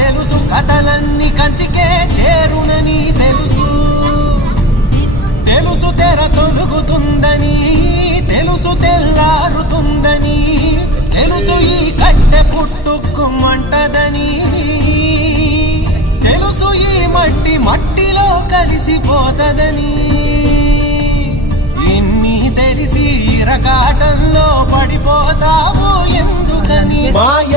తెలుసు, కథలన్నీ కంచికే చేరునని తెలుసు. తెలుసు తెర తొలుగుతుందని, తెలుసు తెల్లారుతుందని, తెలుసు ఈ కట్టె పుట్టుకుమంటదని, తెలుసు ఈ మట్టి మట్టిలో కలిసిపోతదని. ఇన్ని తెలిసి ఇరకాటంలో పడిపోతావు ఎందుకని? మాయ